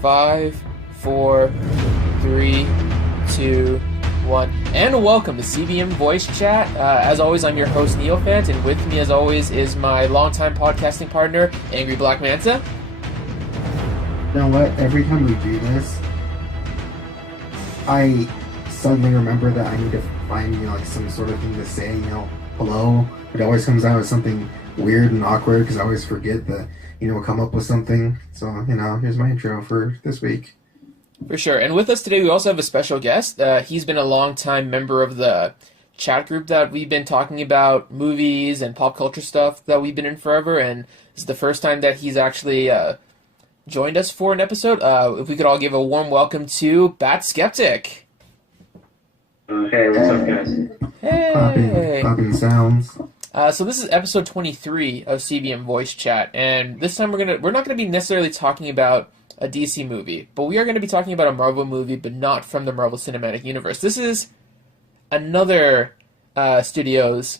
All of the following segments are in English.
5, 4, 3, 2, 1. And welcome to CBM Voice Chat. As always, I'm your host, Neophant, and with me, as always, is my longtime podcasting partner, AngryBlackManta. You know what? Every time we do this, I suddenly remember that I need to find, like some sort of thing to say, hello. It always comes out as something weird and awkward because I always forget that, we'll come up with something. So, here's my intro for this week. For sure. And with us today, we also have a special guest. He's been a long-time member of the chat group that we've been talking about movies and pop culture stuff that we've been in forever, and this is the first time that he's actually joined us for an episode. If we could all give a warm welcome to TheBatSkeptic. Hey, what's up, guys? Hey! Clapping sounds. So this is episode 23 of CBM Voice Chat, and this time we're not gonna be necessarily talking about a DC movie, but we are going to be talking about a Marvel movie, but not from the Marvel Cinematic Universe. This is another Studios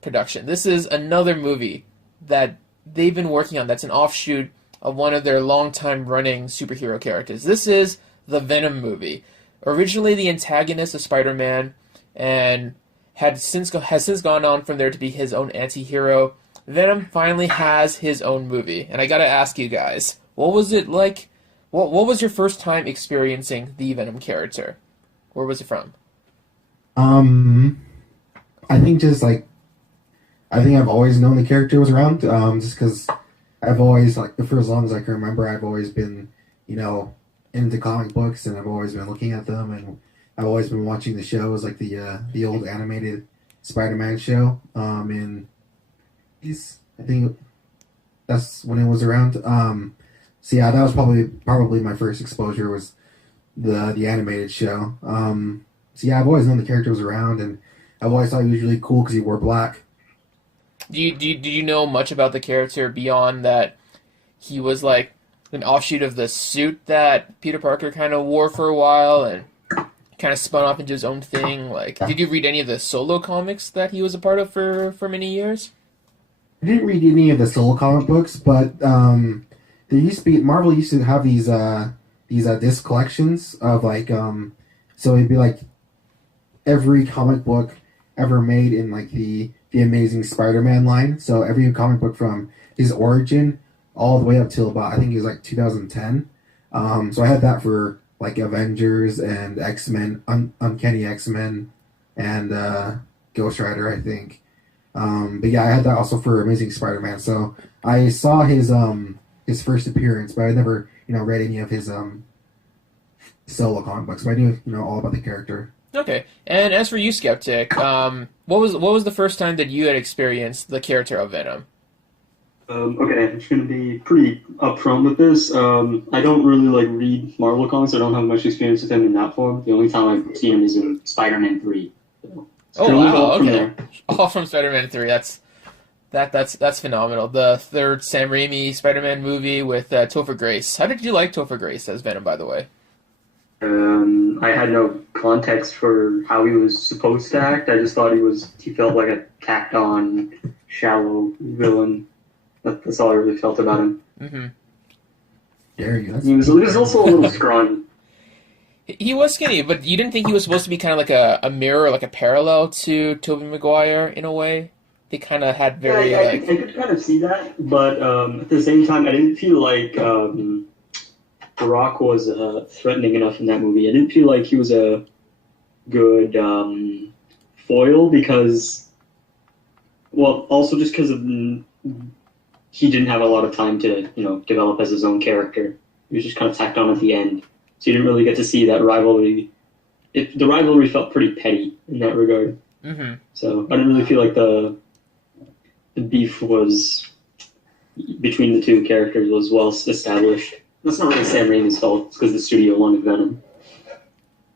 production. This is another movie that they've been working on that's an offshoot of one of their long-time running superhero characters. This is the Venom movie. Originally the antagonist of Spider-Man, and has since gone on from there to be his own anti-hero. Venom finally has his own movie, and I gotta ask you guys, what was it like? What was your first time experiencing the Venom character? Where was it from? I think I've always known the character was around, just because I've always, for as long as I can remember, I've always been, into comic books, and I've always been looking at them, and I've always been watching the shows, like the old animated Spider-Man show, and I think that's when it was around. So yeah, that was probably my first exposure was the animated show. So yeah, I've always known the character was around, and I've always thought he was really cool because he wore black. Do you know much about the character beyond that? He was like an offshoot of the suit that Peter Parker kind of wore for a while, and kind of spun off into his own thing. Did you read any of the solo comics that he was a part of for many years? I didn't read any of the solo comic books, but Marvel used to have these disc collections of so it'd be like every comic book ever made in the Amazing Spider-Man line. So every comic book from his origin all the way up till about, I think it was 2010. So I had that for Avengers and X-Men, Uncanny X-Men, and Ghost Rider, I think. But yeah, I had that also for Amazing Spider-Man. So I saw his first appearance, but I never, read any of his solo comic books. But I knew, all about the character. Okay. And as for you, Skeptic, what was the first time that you had experienced the character of Venom? Okay, I'm just going to be pretty upfront with this. I don't really read Marvel comics. I don't have much experience with them in that form. The only time I've seen him is in Spider-Man 3. Oh wow! Okay, all from Spider-Man 3. That's phenomenal. The third Sam Raimi Spider-Man movie with Topher Grace. How did you like Topher Grace as Venom, by the way? I had no context for how he was supposed to act. I just thought he felt like a tacked on, shallow villain. That's all I really felt about him. Mm-hmm. He was also a little scrawny. He was skinny, but you didn't think he was supposed to be kind of like a mirror, like a parallel to Tobey Maguire in a way? They kind of had very, I could kind of see that, but at the same time, I didn't feel like The Rock was threatening enough in that movie. I didn't feel like he was a good foil because, well, also just because of he didn't have a lot of time to, develop as his own character. He was just kind of tacked on at the end. So you didn't really get to see that rivalry. The rivalry felt pretty petty in that regard. Mm-hmm. So I didn't really feel like the beef was between the two characters was well established. That's not really Sam Raimi's fault. It's because the studio wanted Venom.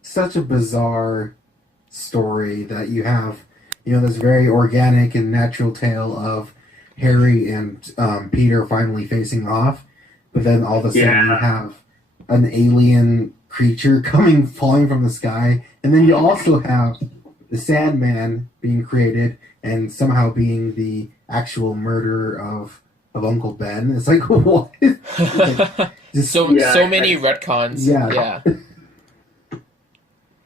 Such a bizarre story that you have, this very organic and natural tale of Harry and Peter finally facing off, but then all of a sudden you have an alien creature falling from the sky, and then you also have the Sandman being created and somehow being the actual murderer of of Uncle Ben. It's like what? Like, just So Yeah, so many retcons. Yeah. Yeah.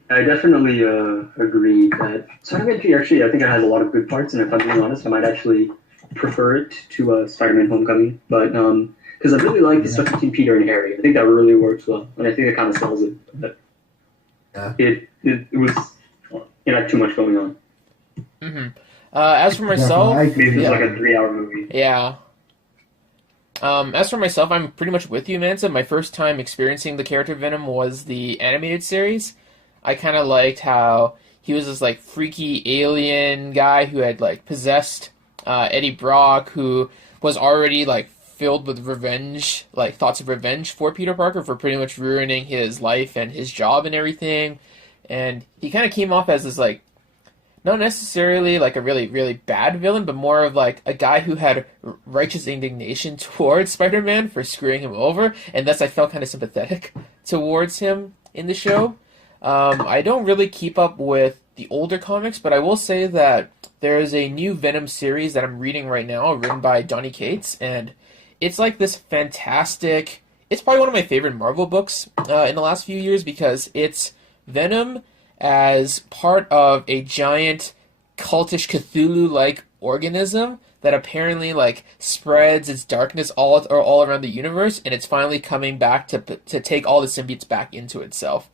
I definitely agree that Spider-Man 3 actually, I think it has a lot of good parts, and if I'm being honest, I might actually prefer it to Spider-Man Homecoming. But because I really like the stuff between Peter and Harry, I think that really works well, and I think it kind of sells it. But Yeah. it was it had too much going on. hmm As for myself, I Maybe it was yeah. like a 3 hour movie. Yeah. As for myself, I'm pretty much with you, Mansa. My first time experiencing the character Venom was the animated series. I kind of liked how he was this like freaky alien guy who had like possessed Eddie Brock, who was already like filled with revenge, like thoughts of revenge for Peter Parker for pretty much ruining his life and his job and everything. And he kind of came off as this like not necessarily like a really really bad villain, but more of like a guy who had righteous indignation towards Spider-Man for screwing him over, and thus I felt kind of sympathetic towards him in the show. I don't really keep up with the older comics, but I will say that there is a new Venom series that I'm reading right now, written by Donny Cates, and it's like this fantastic. It's probably one of my favorite Marvel books in the last few years because it's Venom as part of a giant cultish Cthulhu-like organism that apparently like spreads its darkness all around the universe, and it's finally coming back to take all the symbiotes back into itself.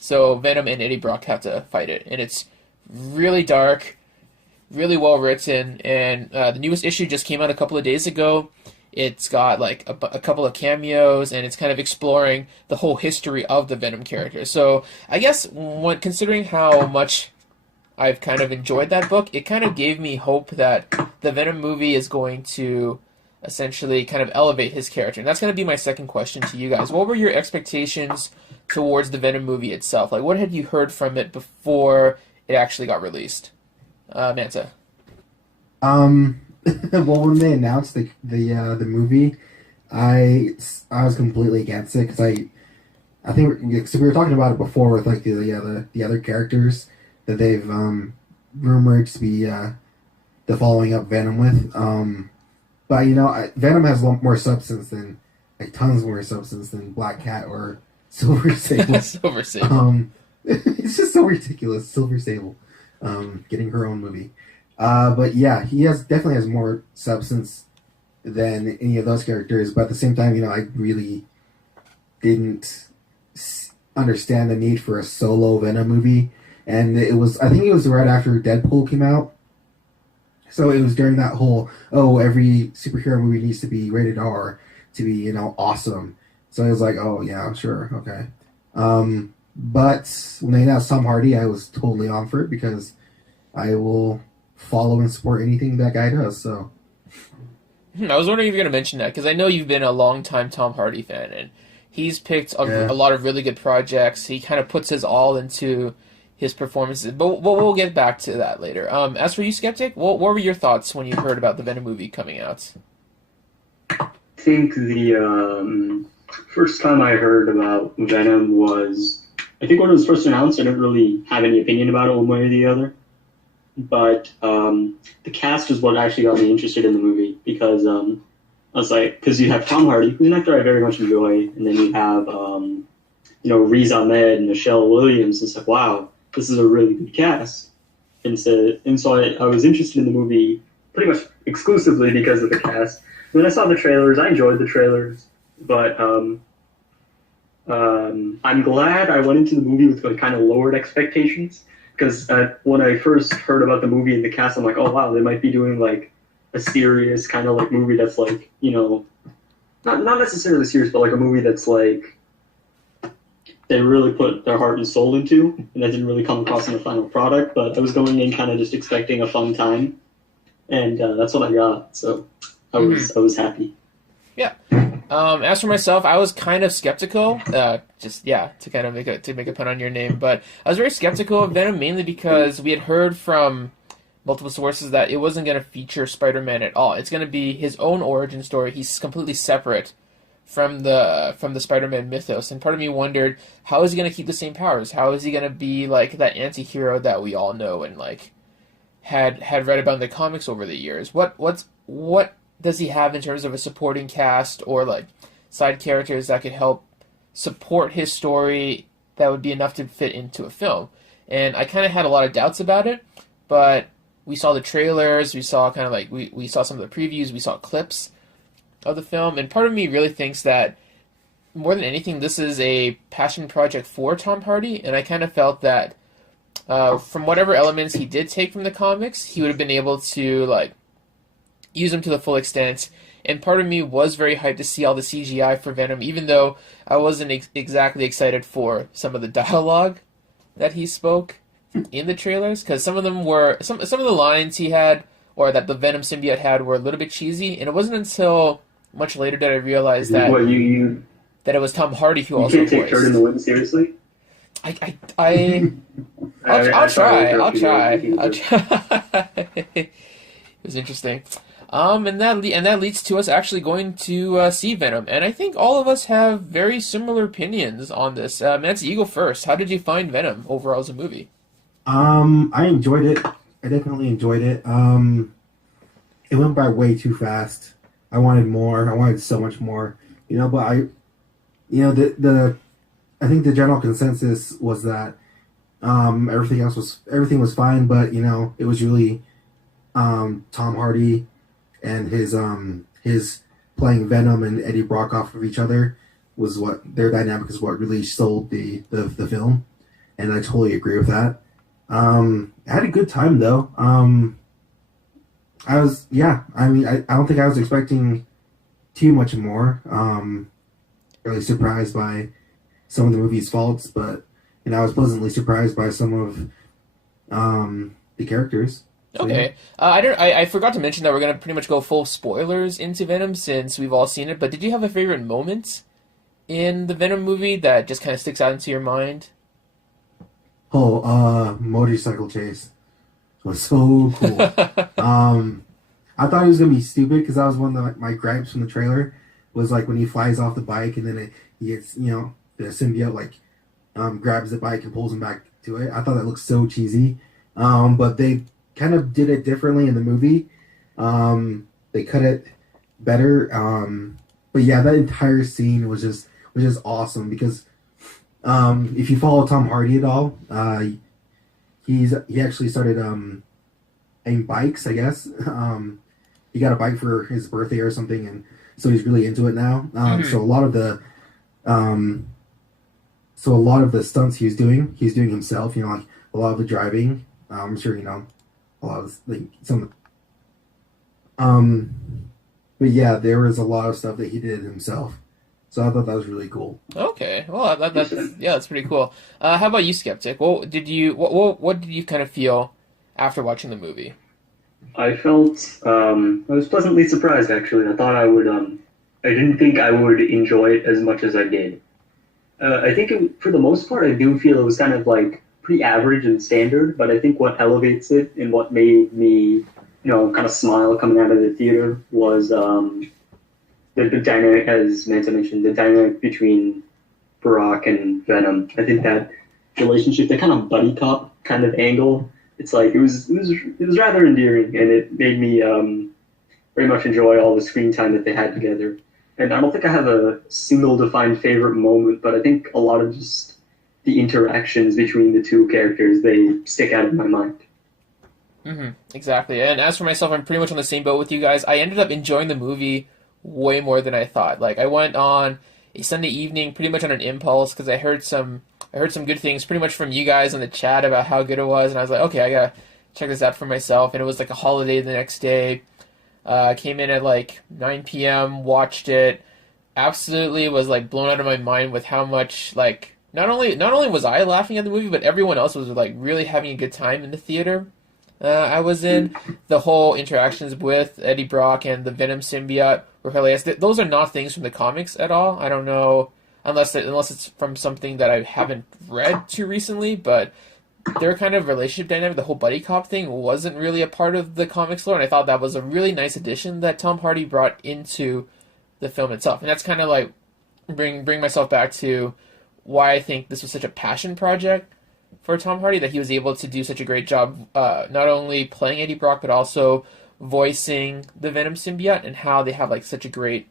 So Venom and Eddie Brock have to fight it, and it's really dark, really well written, and the newest issue just came out a couple of days ago. It's got like a couple of cameos, and it's kind of exploring the whole history of the Venom character. So I guess considering how much I've kind of enjoyed that book, it kind of gave me hope that the Venom movie is going to essentially kind of elevate his character. And that's going to be my second question to you guys. What were your expectations towards the Venom movie itself? Like, what had you heard from it before it actually got released? Manta. Well, when they announced the movie, I was completely against it because I think we were talking about it before with like the other characters that they've rumored to be the following up Venom with. But Venom has a lot more substance than like tons more substance than Black Cat or Silver Sable. Silver Sable. It's just so ridiculous. Silver Sable, getting her own movie. But yeah, he definitely has more substance than any of those characters. But at the same time, I really didn't understand the need for a solo Venom movie. And I think it was right after Deadpool came out. So it was during that whole, every superhero movie needs to be rated R to be, awesome. So I was like, oh yeah, sure, okay. But when they announced Tom Hardy, I was totally on for it because I will follow and support anything that guy does. So I was wondering if you're going to mention that because I know you've been a long-time Tom Hardy fan, and he's picked a lot of really good projects. He kind of puts his all into his performances, but we'll get back to that later. As for you, Skeptic, what were your thoughts when you heard about the Venom movie coming out? I think the first time I heard about Venom was, I think when it was first announced, I didn't really have any opinion about it one way or the other. But the cast is what actually got me interested in the movie because I was like, because you have Tom Hardy, who's an actor I very much enjoy, and then you have Riz Ahmed and Michelle Williams. It's like, wow, this is a really good cast. And so I was interested in the movie pretty much exclusively because of the cast. When I saw the trailers, I enjoyed the trailers, but I'm glad I went into the movie with kind of lowered expectations. Because when I first heard about the movie and the cast, I'm like, oh wow, they might be doing like a serious kind of like movie that's like, not necessarily serious, but like a movie that's like they really put their heart and soul into, and that didn't really come across in the final product. But I was going in kind of just expecting a fun time, and that's what I got. So I was happy. Yeah. As for myself, I was kind of skeptical. To kind of make a pun on your name, but I was very skeptical of Venom mainly because we had heard from multiple sources that it wasn't going to feature Spider-Man at all. It's going to be his own origin story. He's completely separate from the Spider-Man mythos, and part of me wondered, how is he going to keep the same powers? How is he going to be like that anti-hero that we all know and like had read about in the comics over the years? What does he have in terms of a supporting cast or like side characters that could help support his story that would be enough to fit into a film? And I kind of had a lot of doubts about it, but we saw the trailers, we saw kind of like we saw some of the previews, we saw clips of the film, and part of me really thinks that more than anything, this is a passion project for Tom Hardy, and I kind of felt that from whatever elements he did take from the comics, he would have been able to like use them to the full extent. And part of me was very hyped to see all the CGI for Venom, even though I wasn't exactly excited for some of the dialogue that he spoke in the trailers, because some of them were some of the lines he had or that the Venom symbiote had were a little bit cheesy, and it wasn't until much later that I realized that that it was Tom Hardy who also voiced. You can't take Turd in the Wind seriously? I'll try. It was interesting. And that leads to us actually going to see Venom, and I think all of us have very similar opinions on this. Nancy, you go first. How did you find Venom overall as a movie? I enjoyed it. I definitely enjoyed it. It went by way too fast. I wanted more. I wanted so much more. But I think the general consensus was that everything was fine, but it was really Tom Hardy and his playing Venom and Eddie Brock off of each other was what their dynamic is what really sold the film, and I totally agree with that. I had a good time though. I don't think I was expecting too much more. Really surprised by some of the movie's faults, but I was pleasantly surprised by some of the characters. So, okay, yeah. I forgot to mention that we're gonna pretty much go full spoilers into Venom since we've all seen it. But did you have a favorite moment in the Venom movie that just kind of sticks out into your mind? Motorcycle chase was so cool. I thought he was gonna be stupid because that was one of my gripes from the trailer. Was like when he flies off the bike and then he gets the symbiote grabs the bike and pulls him back to it. I thought that looked so cheesy, but they kind of did it differently in the movie. They cut it better, but yeah, that entire scene was just awesome because if you follow Tom Hardy at all, he actually started aiming bikes, I guess. He got a bike for his birthday or something, and so he's really into it now. So a lot of the stunts he's doing himself. Like a lot of the driving. I'm sure a lot of some. But yeah, there was a lot of stuff that he did himself. So I thought that was really cool. Okay, well that's pretty cool. How about you, Skeptic? What did you kind of feel after watching the movie? I felt I was pleasantly surprised actually. I thought I would I didn't think I would enjoy it as much as I did. I think for the most part I do feel it was kind of like pretty average and standard, but I think what elevates it and what made me kind of smile coming out of the theater was the dynamic, as Manta mentioned, the dynamic between Barack and Venom. I think that relationship, that kind of buddy cop kind of angle, it's like it was rather endearing, and it made me very much enjoy all the screen time that they had together. And I don't think I have a single defined favorite moment, but I think a lot of just the interactions between the two characters, they stick out in my mind. Mm-hmm, exactly. And as for myself, I'm pretty much on the same boat with you guys. I ended up enjoying the movie way more than I thought. Like, I went on a Sunday evening pretty much on an impulse because I heard some good things pretty much from you guys in the chat about how good it was, and I was like, okay, I gotta check this out for myself. And it was like a holiday the next day. Came in at like 9 p.m., watched it. Absolutely was like blown out of my mind with how much like not only was I laughing at the movie, but everyone else was like really having a good time in the theater. I was in. The whole interactions with Eddie Brock and the Venom symbiote were hilarious. Those are not things from the comics at all. I don't know unless it's from something that I haven't read too recently, but their kind of relationship dynamic, the whole buddy cop thing, wasn't really a part of the comics lore, and I thought that was a really nice addition that Tom Hardy brought into the film itself. And that's kind of like bring myself back to why I think this was such a passion project for Tom Hardy, that he was able to do such a great job not only playing Eddie Brock, but also voicing the Venom symbiote and how they have like such a great,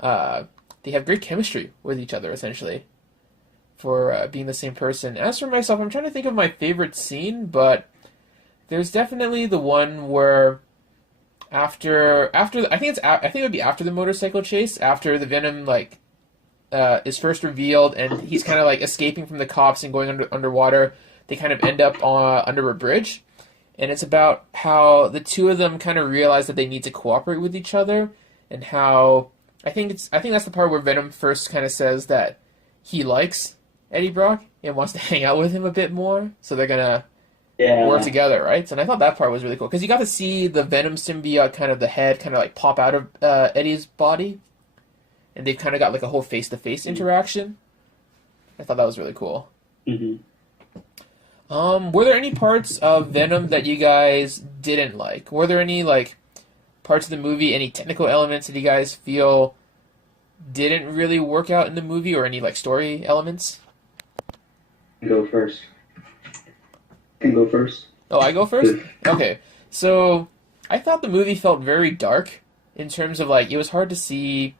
they have great chemistry with each other essentially for being the same person. As for myself, I'm trying to think of my favorite scene, but there's definitely the one where after I think it would be after the motorcycle chase, after the Venom like is first revealed and he's kind of like escaping from the cops and going underwater. They kind of end up under a bridge, and it's about how the two of them kind of realize that they need to cooperate with each other, and how I think that's the part where Venom first kind of says that he likes Eddie Brock and wants to hang out with him a bit more, so they're gonna work together, right? And I thought that part was really cool because you got to see the Venom symbiote, kind of the head, kind of like pop out of Eddie's body, and they've kind of got like a whole face-to-face interaction. I thought that was really cool. Mm-hmm. Were there any parts of Venom that you guys didn't like? Were there any like parts of the movie, any technical elements that you guys feel didn't really work out in the movie, or any like story elements? Go first. Can go first. Oh, I go first? Okay. So, I thought the movie felt very dark in terms of, like, it was hard to see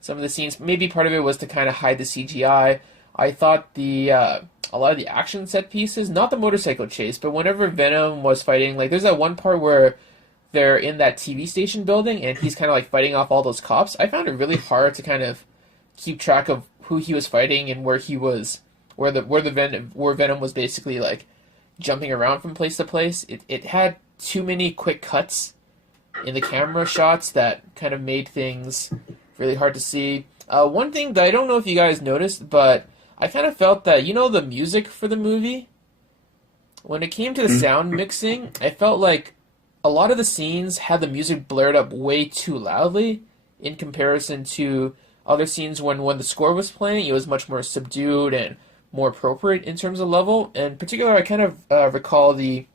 some of the scenes. Maybe part of it was to kind of hide the CGI. I thought a lot of the action set pieces, not the motorcycle chase, but whenever Venom was fighting, like, there's that one part where they're in that TV station building and he's kind of, like, fighting off all those cops. I found it really hard to kind of keep track of who he was fighting and where he was, where Venom was basically, like, jumping around from place to place. It had too many quick cuts in the camera shots that kind of made things really hard to see. One thing that I don't know if you guys noticed, but I kind of felt that, the music for the movie, when it came to the sound mixing, I felt like a lot of the scenes had the music blared up way too loudly in comparison to other scenes when the score was playing. It was much more subdued and more appropriate in terms of level. In particular, I kind of recall the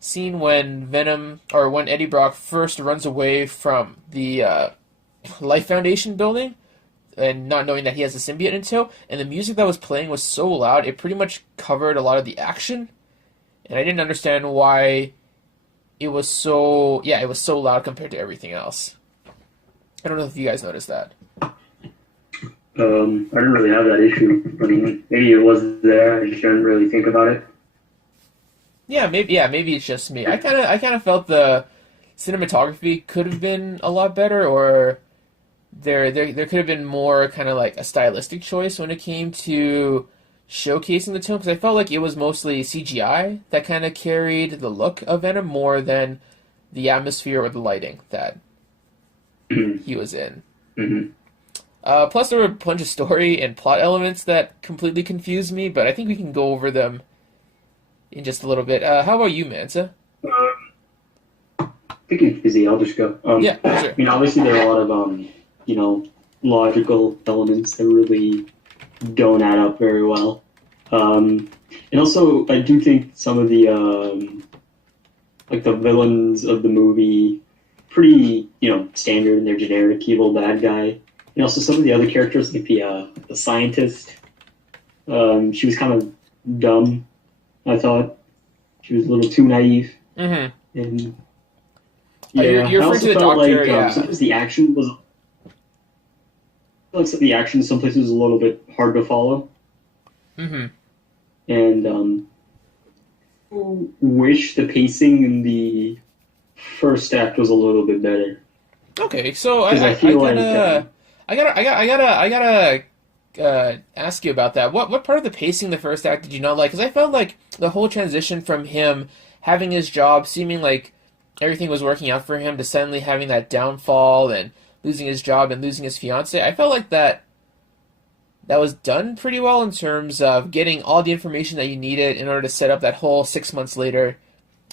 scene when when Eddie Brock first runs away from the Life Foundation building and not knowing that he has a symbiote in tow, and the music that was playing was so loud, it pretty much covered a lot of the action, and I didn't understand why it was so loud compared to everything else. I don't know if you guys noticed that. I didn't really have that issue. I mean, maybe it was there. I just didn't really think about it. Maybe it's just me. I kind of felt the cinematography could have been a lot better, or there could have been more kind of like a stylistic choice when it came to showcasing the tone, because I felt like it was mostly CGI that kind of carried the look of Venom more than the atmosphere or the lighting that he was in. Mm-hmm. Plus, there were a bunch of story and plot elements that completely confused me, but I think we can go over them in just a little bit. How about you, Mansa? I think it's busy. I'll just go. Yeah, sure. I mean, obviously there are a lot of, logical elements that really don't add up very well. And also, I do think some of the, the villains of the movie, pretty, standard in their generic evil bad guy. And also some of the other characters, like the scientist, she was kind of dumb, I thought. She was a little too naive. Mm-hmm. And you're I referring also to the felt doctor, like sometimes the action was... the action in some places was a little bit hard to follow. Mm-hmm. And wish the pacing in the first act was a little bit better. Okay, so I gotta ask you about that. What part of the pacing the first act did you not like? Because I felt like the whole transition from him having his job, seeming like everything was working out for him, to suddenly having that downfall and losing his job and losing his fiance, I felt like that was done pretty well in terms of getting all the information that you needed in order to set up that whole 6 months later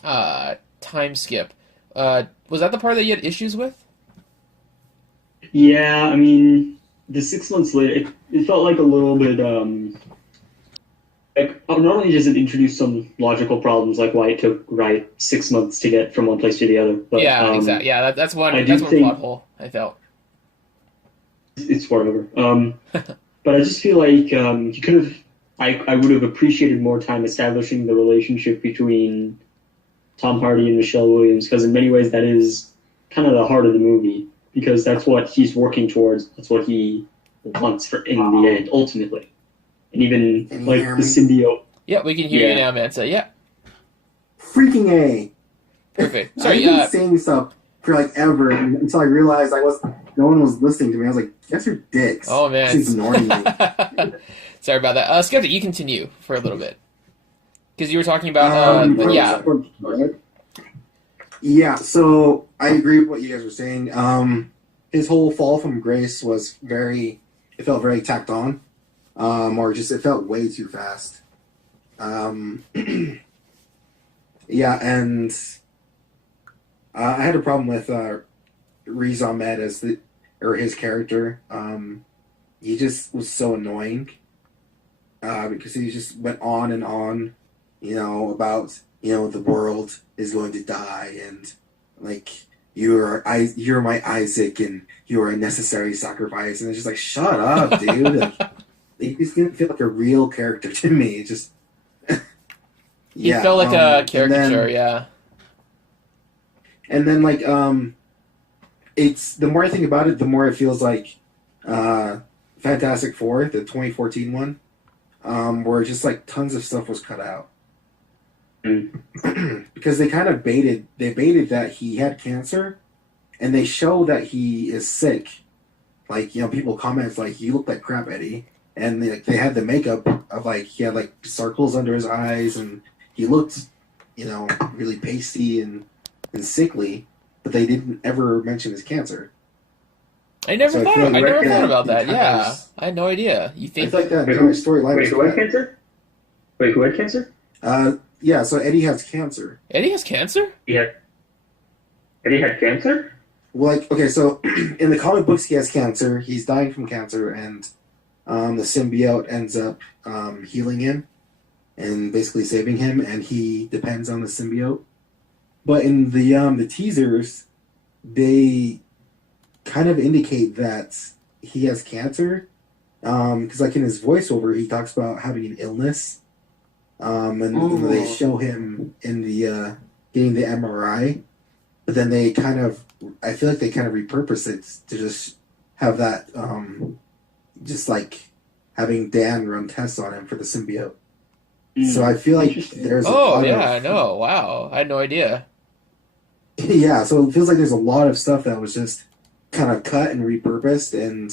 time skip. Was that the part that you had issues with? Yeah, I mean, the 6 months later, it felt like a little bit, not only does it introduce some logical problems, like why it took 6 months to get from one place to the other, but exactly. Yeah, that's one plot hole I felt. It's whatever. But I just feel like you could have. I would have appreciated more time establishing the relationship between Tom Hardy and Michelle Williams, because in many ways that is kind of the heart of the movie, because that's what he's working towards. That's what he wants for in the end, ultimately. And even Can you like hear the me? symbiote. Yeah, we can hear you Yeah. now, Manta. Yeah, Freaking A. perfect. I've Sorry, been saying stuff for like ever until I realized no one was listening to me. I was like, "Guess your dicks." oh man. Just ignoring me. Sorry about that. Skeptic, you continue for a little bit. Because you were talking about, yeah. Yeah, so I agree with what you guys were saying. His whole fall from grace was it felt very tacked on, or just it felt way too fast. Yeah, and I had a problem with Riz Ahmed or his character. He just was so annoying because he just went on and on, about the world is going to die and like you're my Isaac and you're a necessary sacrifice, and it's just like shut up, dude. Like, he just didn't feel like a real character to me. It just He yeah, felt like a caricature, and yeah. then like it's the more I think about it, the more it feels like Fantastic Four, the 2014 one, where just like tons of stuff was cut out. Because they kind of baited that he had cancer, and they show that he is sick. Like, people comment like, "You look like crap, Eddie," and they had the makeup of like he had like circles under his eyes, and he looked, really pasty and sickly. But they didn't ever mention his cancer. I never So thought about that. Yeah, is- I had no idea. You I think? feel like that Wait, entire who- storyline Wait, was who had cut. cancer? Wait, who had cancer? Yeah. So Eddie has cancer. Eddie has cancer? Eddie had cancer? Well, like, okay, so in the comic books, he has cancer. He's dying from cancer, and the symbiote ends up healing him and basically saving him, and he depends on the symbiote. But in the teasers, they kind of indicate that he has cancer, because like in his voiceover, he talks about having an illness, and they show him in the getting the MRI, but then I feel like they kind of repurpose it to just have that, just like having Dan run tests on him for the symbiote. So I feel like there's a Oh lot yeah, of no, wow, I had no idea. yeah. So it feels like there's a lot of stuff that was just kind of cut and repurposed, and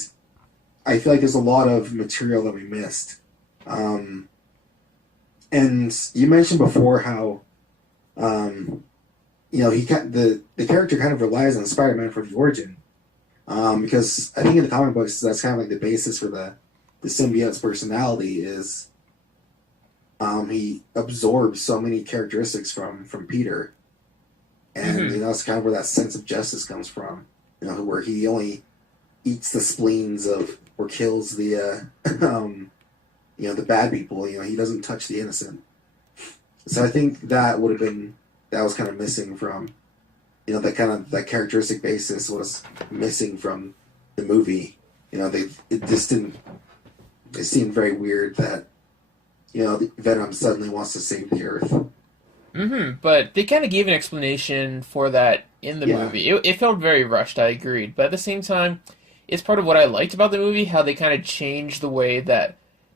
I feel like there's a lot of material that we missed. And you mentioned before how, the character kind of relies on Spider-Man for the origin, because I think in the comic books that's kind of like the basis for the symbiote's personality is, he absorbs so many characteristics from Peter, and that's kind of where that sense of justice comes from. Where he only eats the spleens of or kills the the bad people. He doesn't touch the innocent. So I think that was kind of missing from, that characteristic basis was missing from the movie. It seemed very weird that, Venom suddenly wants to save the Earth. But they kind of gave an explanation for that in the Yeah. movie. It felt very rushed, I agreed. But at the same time, it's part of what I liked about the movie, how they kind of changed the way that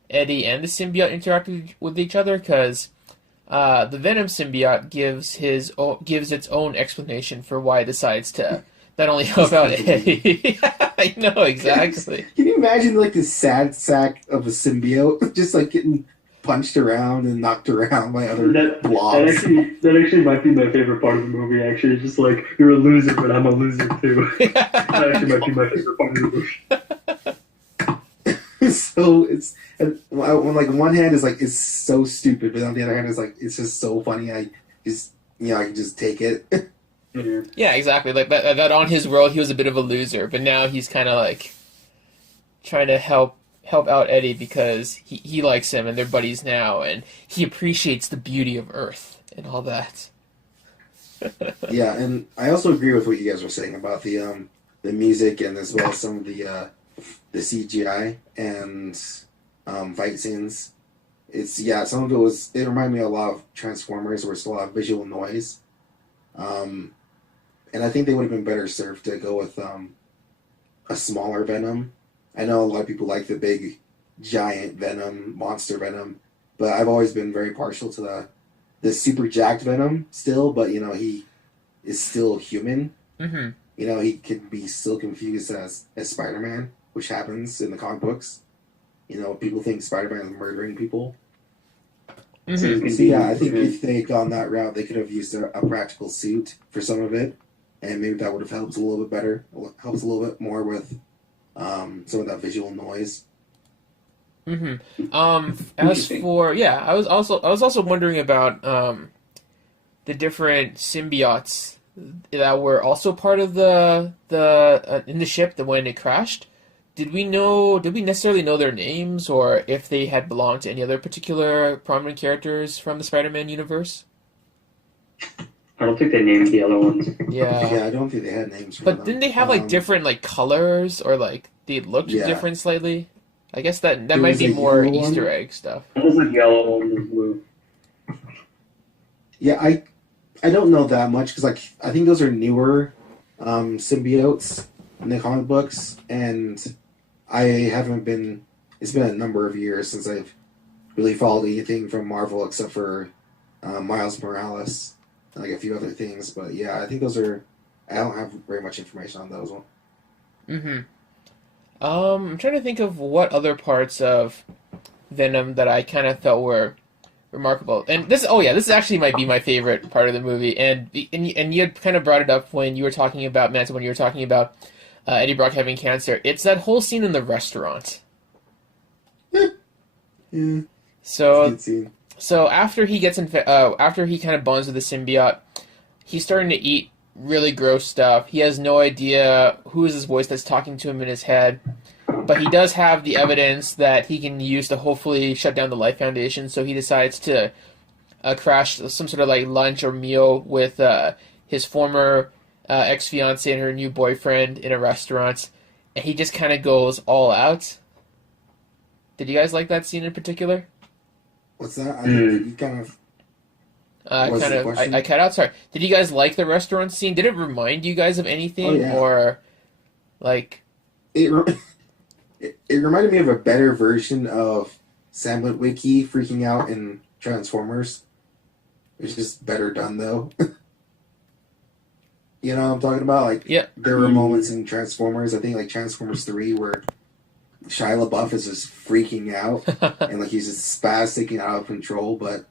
Eddie and the symbiote interacted with each other, because the Venom symbiote gives its own explanation for why it decides to not only help out Eddie. I know, exactly. Can you imagine like the sad sack of a symbiote just like getting punched around and knocked around by other blobs? That actually might be my favorite part of the movie. Actually, just like you're a loser, but I'm a loser too. That actually might be my favorite part of the movie. So it's on like one hand is like it's so stupid, but on the other hand is like it's just so funny. I just I can just take it. Yeah, exactly. Like that on his world, he was a bit of a loser, but now he's kind of like trying to help out Eddie because he likes him and they're buddies now, and he appreciates the beauty of Earth and all that. Yeah, and I also agree with what you guys were saying about the music and as well as some of the CGI and fight scenes. Some of it reminded me a lot of Transformers, where it's a lot of visual noise. and I think they would have been better served to go with a smaller Venom. I know a lot of people like the big, giant Venom, monster Venom, but I've always been very partial to the super jacked Venom still. But he is still human. Mm-hmm. He can be still confused as Spider-Man, which happens in the comic books. People think Spider-Man is murdering people. Mm-hmm. So yeah, I think if they had gone that route, they could have used a practical suit for some of it, and maybe that would have helped a little bit better. Helps a little bit more with some of that visual noise. Mm-hmm. As for I was also wondering about the different symbiotes that were also part of the in the ship that when it crashed. Did we necessarily know their names, or if they had belonged to any other particular prominent characters from the Spider-Man universe? I don't think they named the other ones. Yeah, I don't think they had names for But them. didn't they have different colors, or they looked different slightly? I guess that might be more Easter egg stuff. It was like yellow and blue. Yeah, I don't know that much because I think those are newer symbiotes in the comic books, and I haven't been. It's been a number of years since I've really followed anything from Marvel except for Miles Morales and a few other things. But yeah, I think those are. I don't have very much information on those ones. Mm-hmm. I'm trying to think of what other parts of Venom that I kind of felt were remarkable. And this actually might be my favorite part of the movie. And you had kind of brought it up when you were talking about Manta, when you were talking about Eddie Brock having cancer. It's that whole scene in the restaurant. Yeah. So after he gets after he kind of bonds with the symbiote, he's starting to eat really gross stuff. He has no idea who is this voice that's talking to him in his head, but he does have the evidence that he can use to hopefully shut down the Life Foundation. So he decides to crash some sort of lunch or meal with his former ex-fiancée and her new boyfriend in a restaurant, and he just kind of goes all out. Did you guys like that scene in particular? What's that? I think you kind of. I cut out. Sorry. Did you guys like the restaurant scene? Did it remind you guys of anything, or It reminded me of a better version of Sam Witwicky freaking out in Transformers. It's just better done though. You know what I'm talking about? Yeah. There were moments in Transformers. I think Transformers 3 where Shia LaBeouf is just freaking out and he's just spastic and out of control, but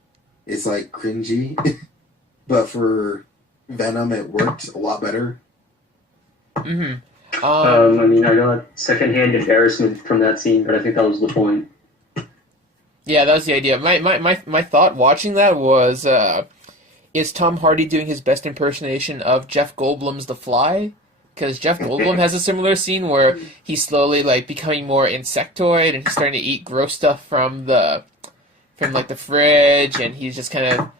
it's cringy. But for Venom, it worked a lot better. Mm-hmm. I got secondhand embarrassment from that scene, but I think that was the point. Yeah, that was the idea. My thought watching that was, is Tom Hardy doing his best impersonation of Jeff Goldblum's The Fly? Because Jeff Goldblum has a similar scene where he's slowly becoming more insectoid and he's starting to eat gross stuff from the fridge, and he's just kind of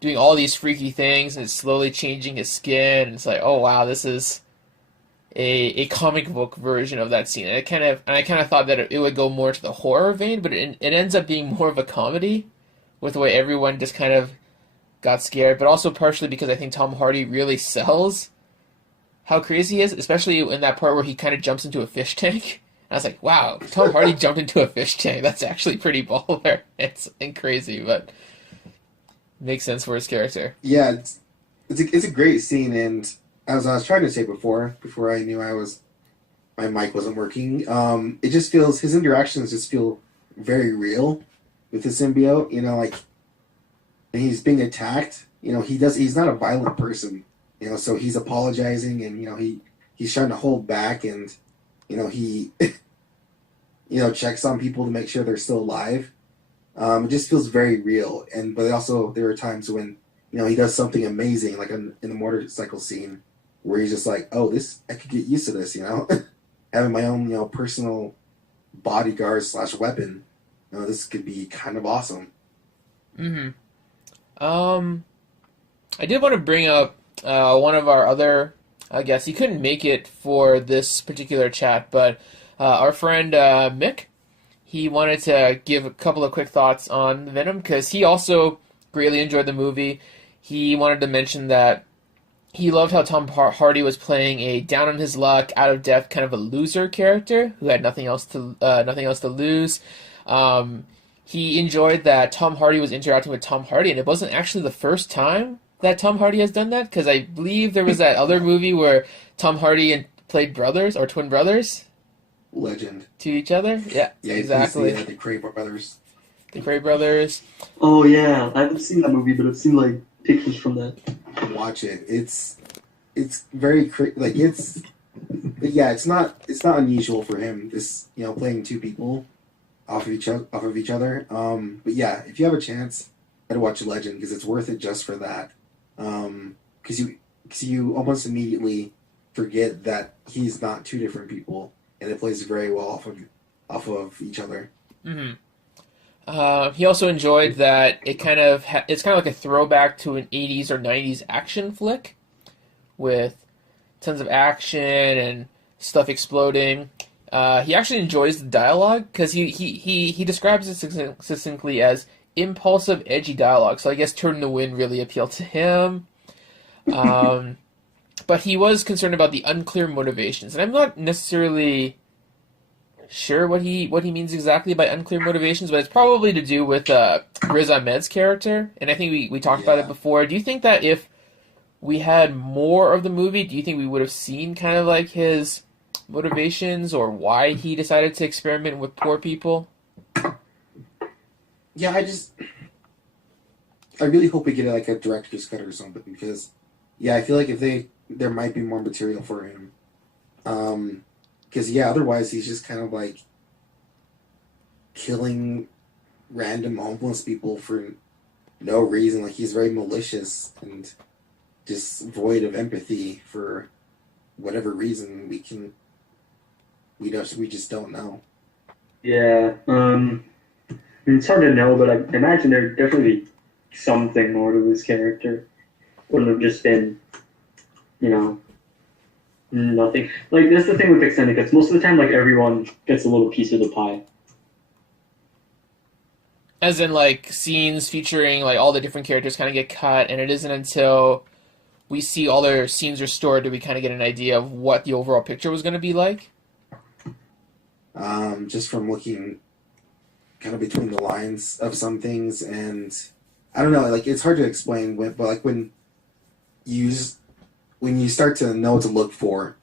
doing all these freaky things, and it's slowly changing his skin. And it's oh wow, this is a comic book version of that scene. And I kind of thought that it would go more to the horror vein, but it ends up being more of a comedy with the way everyone just kind of got scared, but also partially because I think Tom Hardy really sells how crazy he is, especially in that part where he kind of jumps into a fish tank. And I was like, wow, Tom Hardy jumped into a fish tank. That's actually pretty baller. It's crazy, but makes sense for his character. Yeah, it's a great scene, and as I was trying to say before I knew my mic wasn't working, it just feels, his interactions just feel very real with the symbiote. And he's being attacked. He's not a violent person. So he's apologizing, and he's trying to hold back, and he checks on people to make sure they're still alive. It just feels very real, but also there are times when he does something amazing, in the motorcycle scene, where he's just oh, this, I could get used to this, having my own personal bodyguard / weapon. This could be kind of awesome. Mm-hmm. I did want to bring up one of our other guests. He couldn't make it for this particular chat, but our friend Mick, he wanted to give a couple of quick thoughts on Venom because he also greatly enjoyed the movie. He wanted to mention that he loved how Tom Hardy was playing a down on his luck, out of depth kind of a loser character who had nothing else to lose. Um, he enjoyed that Tom Hardy was interacting with Tom Hardy, and it wasn't actually the first time that Tom Hardy has done that because I believe there was that other movie where Tom Hardy and played brothers or twin brothers Legend. to each other. Yeah, Yeah, exactly. the Kramer brothers. The Cray brothers. Oh yeah, I haven't seen that movie, but I've seen like pictures from that. Watch it. It's very like it's. But yeah, it's not unusual for him. This playing two people off of each other. But yeah, if you have a chance, I'd watch Legend because it's worth it just for that. Because you almost immediately forget that he's not two different people, and it plays very well off of each other. Mm-hmm. He also enjoyed that it's kind of like a throwback to an 80s or 90s action flick with tons of action and stuff exploding. He actually enjoys the dialogue because he describes it succinctly as impulsive, edgy dialogue. So I guess Turn the Wind really appealed to him. But he was concerned about the unclear motivations, and I'm not necessarily sure what he means exactly by unclear motivations, but it's probably to do with Riz Ahmed's character, and I think we talked about it before. Do you think that if we had more of the movie, do you think we would have seen kind of like his motivations or why he decided to experiment with poor people? Yeah, I really hope we get like a director's cut or something because, yeah, I feel like there might be more material for him. Because, yeah, otherwise he's just kind of like killing random homeless people for no reason. Like, he's very malicious and just void of empathy for whatever reason we just don't know. Yeah, it's hard to know, but I imagine there'd definitely be something more to his character. Wouldn't have just been, nothing. Like, that's the thing with extended cuts. Most of the time, like, everyone gets a little piece of the pie. As in, like, scenes featuring, like, all the different characters kind of get cut, and it isn't until we see all their scenes restored do we kind of get an idea of what the overall picture was going to be like. Just from looking kind of between the lines of some things, and I don't know, like, it's hard to explain, but, like, when you start to know what to look for,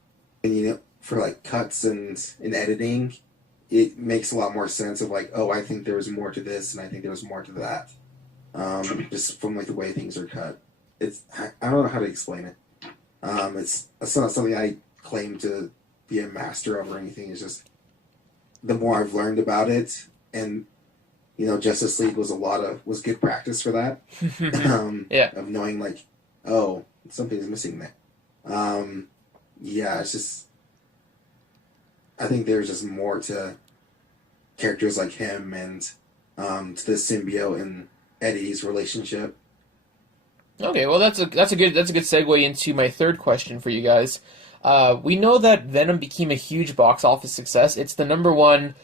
and for like cuts and editing, it makes a lot more sense of like, oh, I think there was more to this, and I think there was more to that. Just from like the way things are cut, I don't know how to explain it. It's not something I claim to be a master of or anything. It's just the more I've learned about it, and Justice League was good practice for that. Yeah. Of knowing like, oh, something's missing there. Yeah, it's just, I think there's just more to characters like him and to the symbiote and Eddie's relationship. Okay, well that's a good segue into my third question for you guys. We know that Venom became a huge box office success. It's the number one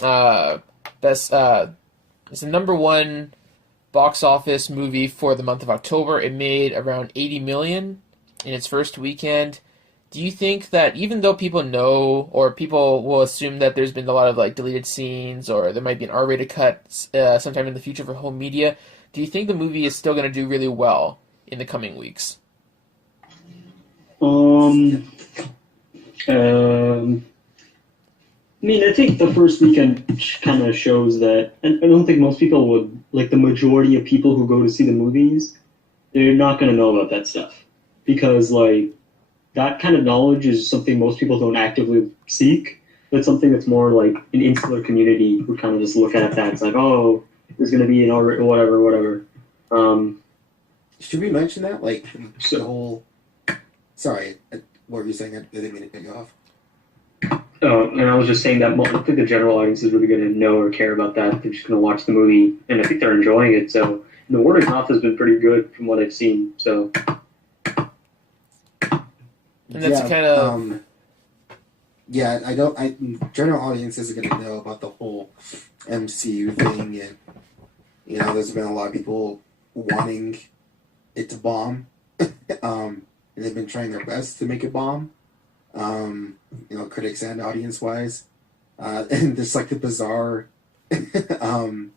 it's the number one box office movie for the month of October. It made around 80 million in its first weekend. Do you think that even though people know or people will assume that there's been a lot of like deleted scenes or there might be an R-rated cut sometime in the future for home media, do you think the movie is still going to do really well in the coming weeks? I mean, I think the first weekend kind of shows that, and I don't think most people would, like the majority of people who go to see the movies, they're not going to know about that stuff. Because, like, that kind of knowledge is something most people don't actively seek. It's something that's more like an insular community would kind of just look at that. It's like, oh, there's going to be an R, whatever. Should we mention that? Like, the whole... Sorry, what were you saying? I didn't mean to cut you off. Oh, and I was just saying that I don't think the general audience is really going to know or care about that. They're just going to watch the movie, and I think they're enjoying it. So the word of mouth has been pretty good from what I've seen. So, and that's kind of general audience isn't going to know about the whole MCU thing, and there's been a lot of people wanting it to bomb. and they've been trying their best to make it bomb. Critics and audience wise, and just like um,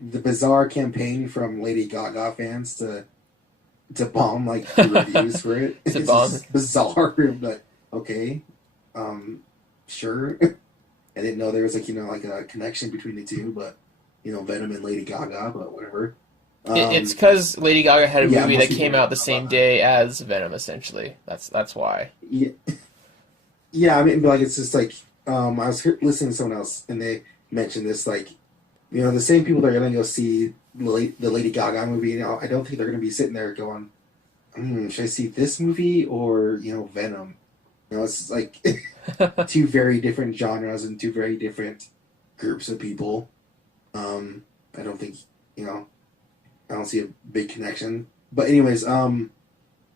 the bizarre campaign from Lady Gaga fans to bomb like the reviews for it. It's a It's bomb. just bizarre, but okay, sure. I didn't know there was like a connection between the two, but Venom and Lady Gaga, but whatever. It's because Lady Gaga had a yeah, movie most that people came out the know same about day as Venom, essentially. That's why. Yeah, yeah. I mean, like it's just like I was listening to someone else, and they mentioned this like the same people that are gonna go see the Lady Gaga movie. I don't think they're gonna be sitting there going, should I see this movie or Venom? It's like two very different genres and two very different groups of people. I don't think I don't see a big connection. But anyways, from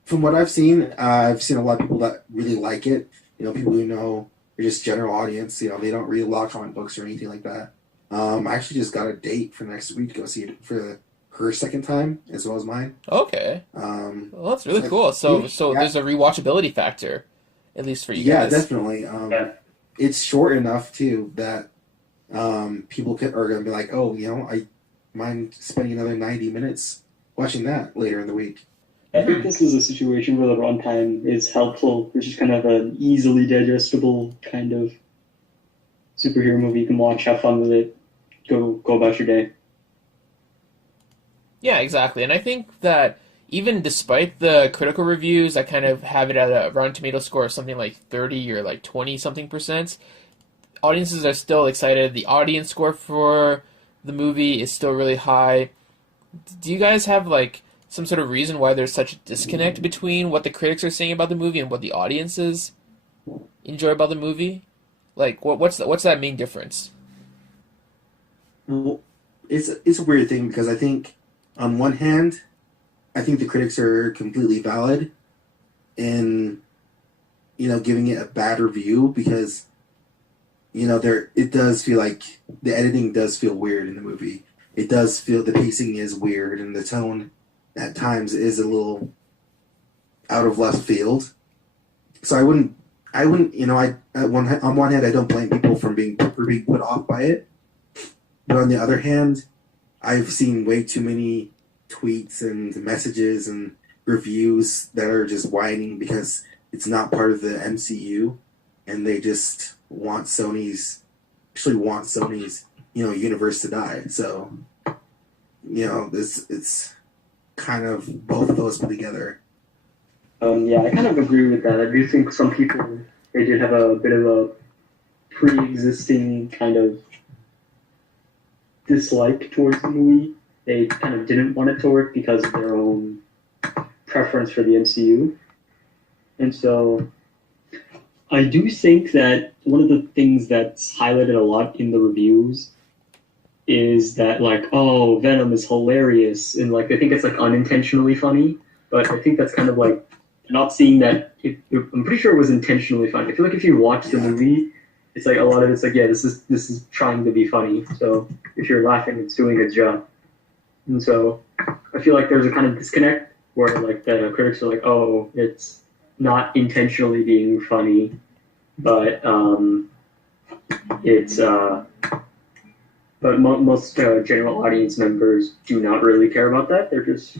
what I've seen a lot of people that really like it. People who know are just general audience. They don't read a lot of comic books or anything like that. I actually just got a date for next week to go see it for her second time as well as mine. Okay. Well, that's really cool. So yeah. there's a rewatchability factor, at least for you Yeah, guys. definitely. It's short enough too that people are gonna be like, oh, I mind spending another 90 minutes watching that later in the week. I think this is a situation where the runtime is helpful, which is kind of an easily digestible kind of superhero movie you can watch, have fun with it, go about your day. Yeah, exactly. And I think that even despite the critical reviews that kind of have it at a Rotten Tomato score of something like 30 or like 20 something percent, audiences are still excited. The audience score for the movie is still really high. Do you guys have like some sort of reason why there's such a disconnect between what the critics are saying about the movie and what the audiences enjoy about the movie? Like, what's that main difference? Well, it's a weird thing because I think on one hand, I think the critics are completely valid in giving it a bad review because it does feel like the editing does feel weird in the movie. It does feel the pacing is weird and the tone at times is a little out of left field. So I wouldn't on one hand I don't blame people for being put off by it, but on the other hand, I've seen way too many tweets and messages and reviews that are just whining because it's not part of the MCU and they just want Sony's universe to die. So it's kind of both of those put together. Yeah, I kind of agree with that. I do think some people, they did have a bit of a pre-existing kind of dislike towards the movie. They kind of didn't want it to work because of their own preference for the MCU. And so I do think that one of the things that's highlighted a lot in the reviews is that, like, oh, Venom is hilarious, and like they think it's like unintentionally funny, but I think that's kind of like not seeing that I'm pretty sure it was intentionally funny. I feel like if you watch the movie, it's like a lot of it's like, yeah, this is trying to be funny. So if you're laughing, it's doing its job. And so I feel like there's a kind of disconnect where like the critics are like, oh, it's not intentionally being funny, but it's but most general audience members do not really care about that. They're just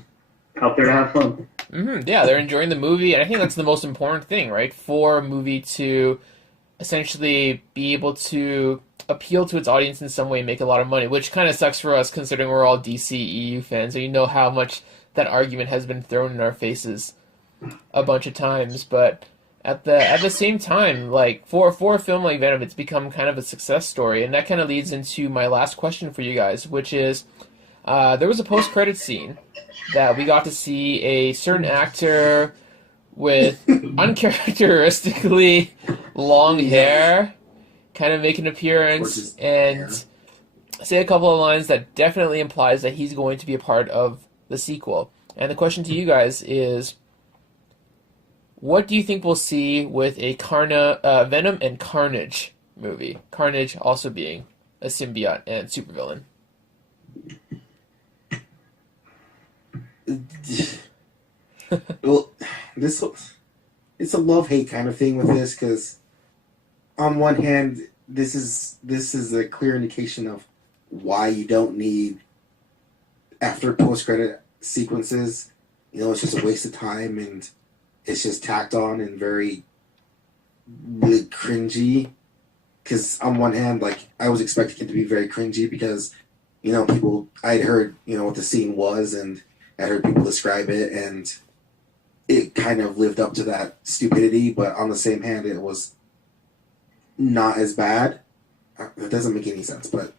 out there to have fun. Mm-hmm. Yeah, they're enjoying the movie, and I think that's the most important thing, right? For a movie to essentially be able to appeal to its audience in some way and make a lot of money, which kind of sucks for us considering we're all DCEU fans, so you know how much that argument has been thrown in our faces a bunch of times. But at the same time, like for a film like Venom, it's become kind of a success story, and that kind of leads into my last question for you guys, which is there was a post-credit scene that we got to see a certain actor with uncharacteristically long hair kind of make an appearance and say a couple of lines that definitely implies that he's going to be a part of the sequel. And the question to you guys is, what do you think we'll see with a Venom and Carnage movie? Carnage also being a symbiote and supervillain. Well, this it's a love hate kind of thing with this because on one hand, this is a clear indication of why you don't need after post credit sequences. You know, it's just a waste of time and it's just tacked on and very really cringy. Because on one hand, like I was expecting it to be very cringy because you know people I'd heard what the scene was and I heard people describe it and it kind of lived up to that stupidity. But on the same hand, it was not as bad. It doesn't make any sense, but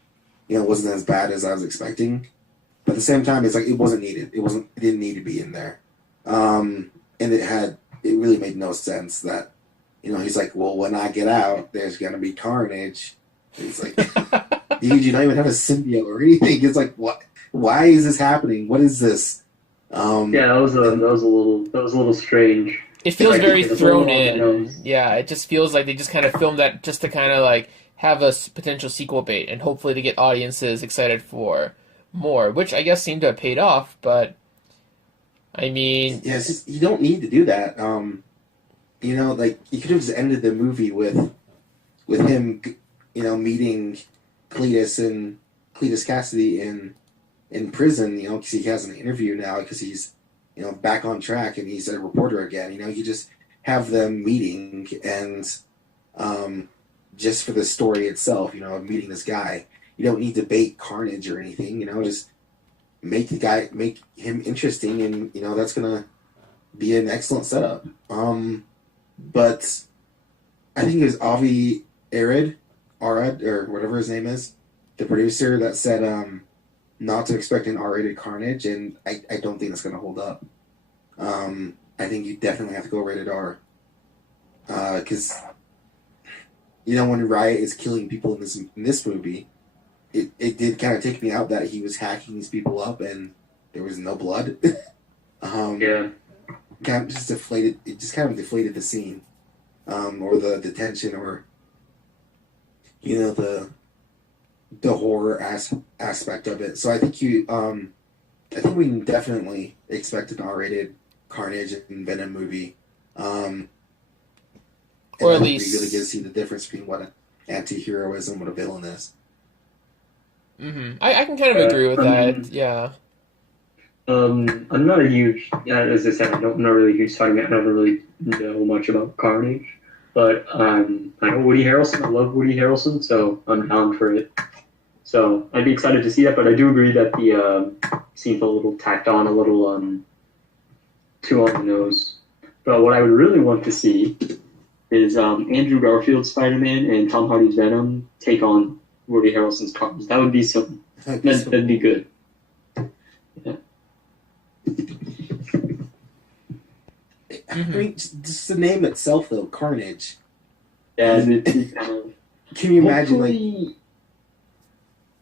it wasn't as bad as I was expecting. But at the same time, it's like it wasn't needed. It didn't need to be in there. And it really made no sense that he's like, well, when I get out, there's gonna be carnage. And it's like, dude, you don't even have a symbiote or anything. It's like, what? Why is this happening? What is this? Yeah, that was a little strange. It feels very thrown in. Yeah, it just feels like they just kind of filmed that just to kind of like have a potential sequel bait and hopefully to get audiences excited for more, which I guess seemed to have paid off. But I mean, yeah, you don't need to do that. Like you could have just ended the movie with him, meeting Cletus Cassidy in prison. Because he has an interview now because he's back on track and he's a reporter again. You just have them meeting and just for the story itself, of meeting this guy. You don't need to bait carnage or anything. Just make him interesting, and that's gonna be an excellent setup. But I think it was Avi Arad, or whatever his name is, the producer that said not to expect an R-rated Carnage, and I don't think that's gonna hold up. I think you definitely have to go rated R, because when Riot is killing people in this movie. It did kind of take me out that he was hacking these people up and there was no blood. Yeah. Kind of just deflated. It just kind of deflated the scene, or the detention, or the horror aspect of it. So I think I think we can definitely expect an R-rated Carnage and Venom movie. Or at least we really get to see the difference between what an anti-hero is and what a villain is. Mm-hmm. I can kind of agree with that. Yeah. I'm not a huge, as I said, I'm not really a huge Spider-Man. I don't really know much about Carnage, but I know Woody Harrelson. I love Woody Harrelson, so I'm down for it. So I'd be excited to see that, but I do agree that the scene's a little tacked on, a little too on the nose. But what I would really want to see is Andrew Garfield's Spider-Man and Tom Hardy's Venom take on Woody Harrelson's Carnage. That would be something. That'd be good. Yeah. I mean, just the name itself, though, Carnage. Yeah, it kind of. Can you imagine,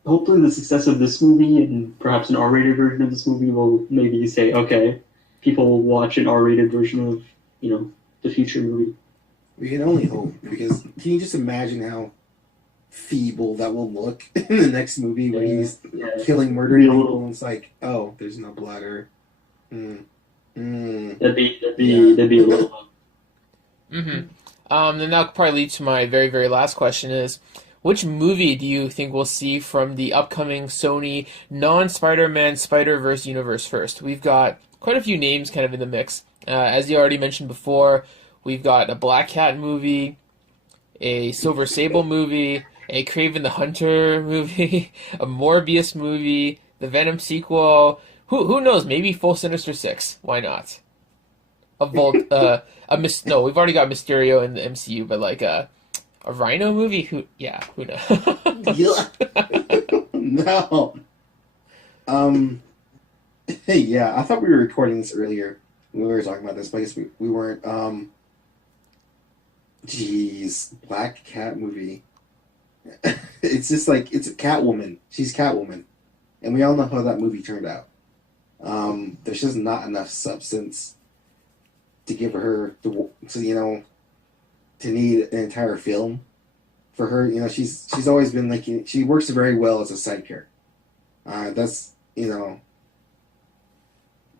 Hopefully, the success of this movie and perhaps an R-rated version of this movie will maybe say, okay, people will watch an R-rated version of the future movie. We can only hope, because can you just imagine how feeble that will look in the next movie when he's killing murdering people and it's like, oh, there's no blood or That'd be a little Mm-hmm. Then that'll probably lead to my very, very last question is, which movie do you think we'll see from the upcoming Sony non-Spider-Man Spider-Verse universe first? We've got quite a few names kind of in the mix. As you already mentioned before, we've got a Black Cat movie, a Silver Sable movie, a Kraven the Hunter movie, a Morbius movie, the Venom sequel. Who knows? Maybe full Sinister Six. Why not? No, we've already got Mysterio in the MCU, but like a Rhino movie. Who knows? No. Hey, yeah, I thought we were recording this earlier when we were talking about this, but I guess we weren't. Jeez, Black Cat movie. It's just like, it's a Catwoman. She's Catwoman. And we all know how that movie turned out. There's just not enough substance to give her to need an entire film for her. She's always been like, she works very well as a side character. That's,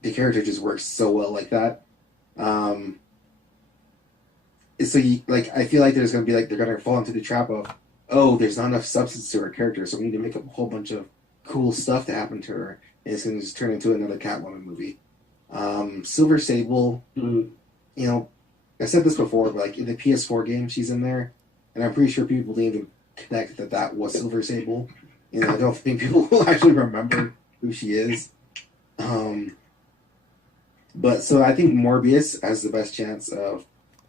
the character just works so well like that. Um, so I feel like there's gonna be like they're gonna fall into the trap of, oh, there's not enough substance to her character, so we need to make a whole bunch of cool stuff to happen to her, and it's gonna just turn into another Catwoman movie. Silver Sable, Mm. you know, I said this before, but like in the PS4 game, she's in there, and I'm pretty sure people need to connect that was Silver Sable. I don't think people will actually remember who she is. But so I think Morbius has the best chance of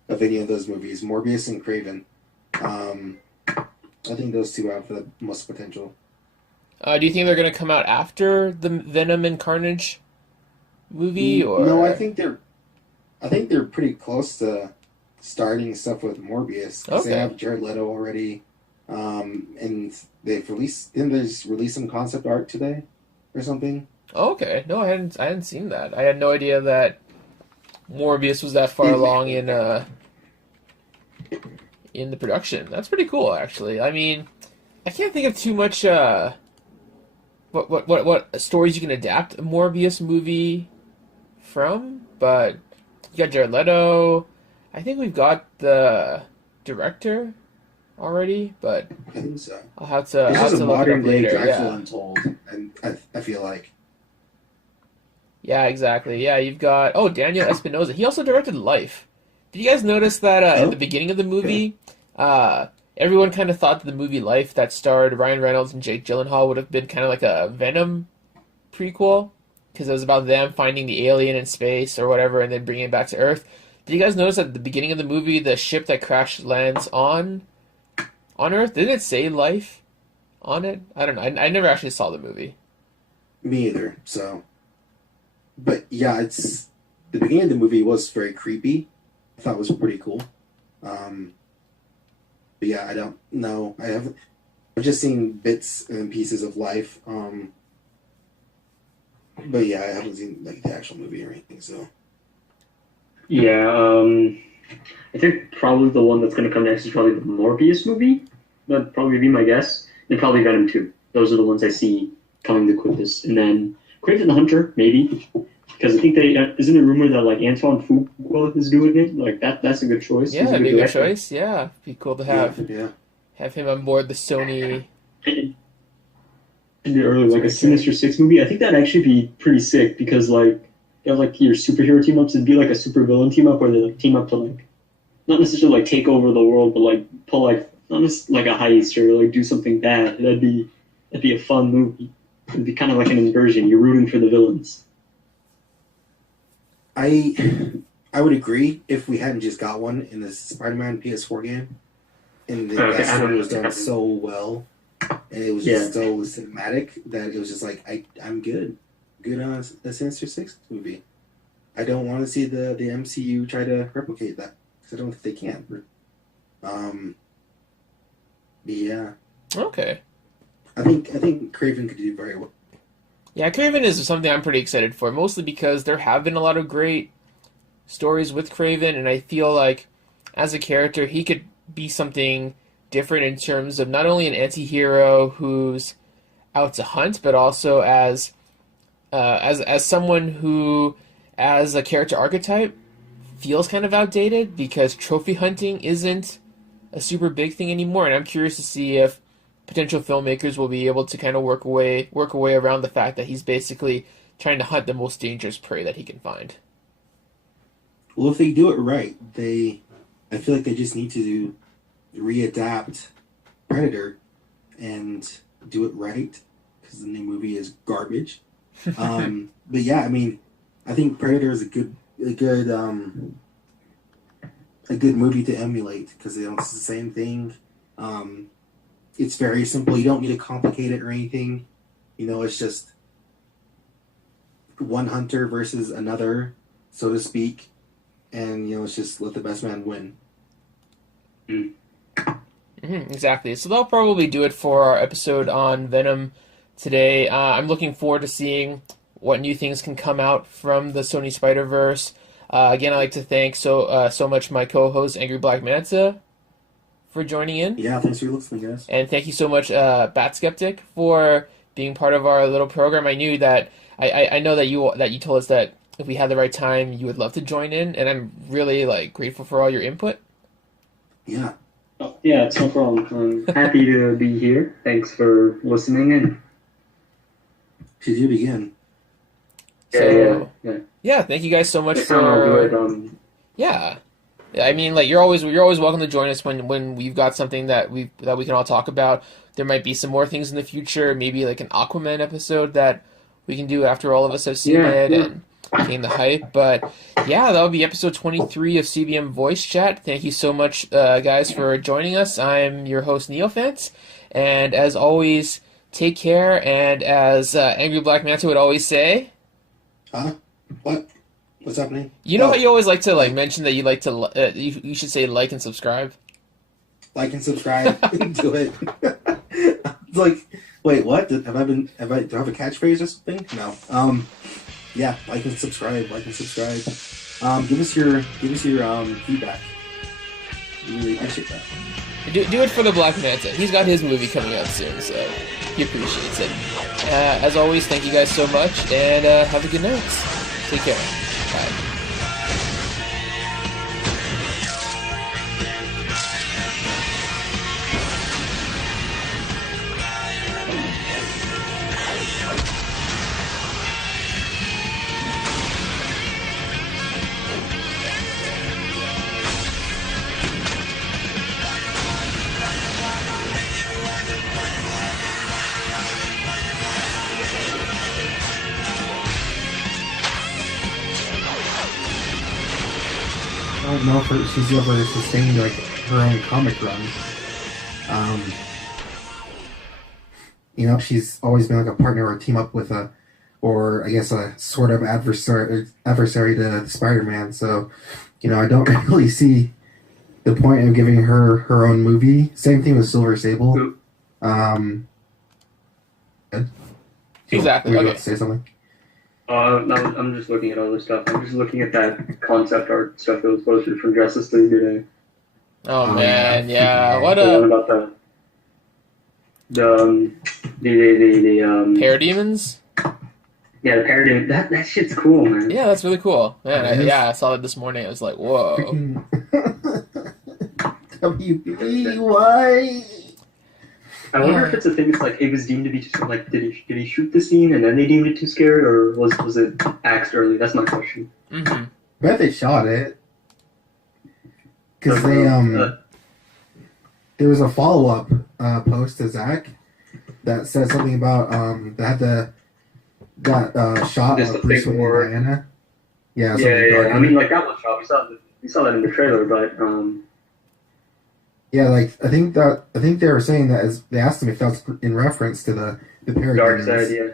any of those movies. Morbius and Craven. I think those two have the most potential. Do you think they're going to come out after the Venom and Carnage movie, or No, I think they're pretty close to starting stuff with Morbius because Okay. they have Jared Leto already, and didn't they just release some concept art today or something? Oh, okay. No, I hadn't seen that. I had no idea that Morbius was that far along in the production. That's pretty cool, actually. I mean, I can't think of too much what stories you can adapt a Morbius movie from, but you got Jared Leto. I think we've got the director already, but I think so. I'll have to It's I'll have just to a look it modern up day later. Dracula Yeah. Untold, and I feel like Yeah, exactly. Yeah, you've got Daniel Espinosa. He also directed Life. Did you guys notice that at the beginning of the movie, everyone kind of thought that the movie Life that starred Ryan Reynolds and Jake Gyllenhaal would have been kind of like a Venom prequel because it was about them finding the alien in space or whatever and then bringing it back to Earth. Did you guys notice at the beginning of the movie the ship that crash lands on Earth? Didn't it say Life on it? I don't know. I never actually saw the movie. me either. So, but yeah, it's the beginning of the movie was very creepy. I thought it was pretty cool. But yeah, I don't know. I've just seen bits and pieces of Life. But yeah, I haven't seen like the actual movie or anything. So Yeah, I think probably the one that's going to come next is probably the Morbius movie. That'd probably be my guess. And probably Venom 2. Those are the ones I see coming the quickest. And then Craven the Hunter, maybe. Because I think isn't it rumored that like Antoine Fuqua is doing it? Like that's a good choice. Yeah, He's that'd be a good director. choice. Yeah, be cool to have yeah. him on board the Sony. I did earlier, like a Sinister Six movie. I think that'd actually be pretty sick because like you have like your superhero team ups, it'd be like a supervillain team up where they like team up to like not necessarily like take over the world, but like pull like not just like a heist or like do something bad. That'd be a fun movie. It'd be kind of like an inversion. You're rooting for the villains. I would agree if we hadn't just got one in the Spider-Man PS4 game, and that story was done so well, and it was just so cinematic that it was just like I'm good on a Sinister Six movie. I don't want to see the MCU try to replicate that because I don't think they can. Yeah, Okay. I think Craven could do very well. Yeah, Craven is something I'm pretty excited for, mostly because there have been a lot of great stories with Craven, and I feel like as a character, he could be something different in terms of not only an anti-hero who's out to hunt, but also as someone who, as a character archetype, feels kind of outdated because trophy hunting isn't a super big thing anymore, and I'm curious to see if potential filmmakers will be able to kind of work a way around the fact that he's basically trying to hunt the most dangerous prey that he can find. Well, if they do it right, I feel like they just need to readapt Predator and do it right because the new movie is garbage. But yeah, I mean, I think Predator is a good movie to emulate because it's the same thing. It's very simple. You don't need to complicate it or anything. It's just one hunter versus another, so to speak. And, it's just let the best man win. Exactly. So that'll probably do it for our episode on Venom today. I'm looking forward to seeing what new things can come out from the Sony Spider-Verse. Again, I'd like to thank so much my co-host, AngryBlackManta, for joining in. Yeah, thanks for listening, guys. And thank you so much, BatSkeptic, for being part of our little program. I knew that I know that you told us that if we had the right time, you would love to join in, and I'm really like grateful for all your input. Yeah. Oh, yeah, it's no problem. I'm happy to be here. Thanks for listening in. Should you begin? Yeah. Thank you guys so much Next time I'll do it. Yeah. I mean, like you're always welcome to join us when we've got something that we can all talk about. There might be some more things in the future, maybe like an Aquaman episode that we can do after all of us have seen it and gain the hype. But yeah, that'll be episode 23 of CBM Voice Chat. Thank you so much, guys, for joining us. I'm your host Neophant, and as always, take care. And as AngryBlackManta would always say, What? What's happening? You know how you always like to like mention that you like to you should say like and subscribe. Like and subscribe. Do it. It's like, wait, what? Do I have a catchphrase or something? No. Yeah, like and subscribe. Like and subscribe. Give us your feedback. We really appreciate that. Do it for the Black Manta. He's got his movie coming out soon, so he appreciates it. As always, thank you guys so much, and have a good night. Take care. Bye. I don't know if she's ever sustained like her own comic run. She's always been like a partner or a team up with a sort of adversary to Spider-Man. So, I don't really see the point of giving her her own movie. Same thing with Silver Sable. Exactly. Were you Okay. about to say something? No, I'm just looking at other stuff. I'm just looking at that concept art stuff that was posted from Justice League today. Oh man, yeah. What The one a about the Parademons? yeah, the parody. That shit's cool, man. Yeah, that's really cool. Man, It is. I saw that this morning. I was like, whoa. WB, why? I wonder if it's a thing. It's like it was deemed to be too like did he shoot the scene and then they deemed it too scary, or was it axed early? That's my question. Mm-hmm. I bet they shot it. Because there was a follow-up post to Zach that said something about that shot Just of a Bruce big Wayne war. and Diana. Yeah, Yeah. I mean, like that was shot. We saw that in the trailer, but yeah, like I think they were saying that as they asked him if that was in reference to the Parademons. dark side, yeah.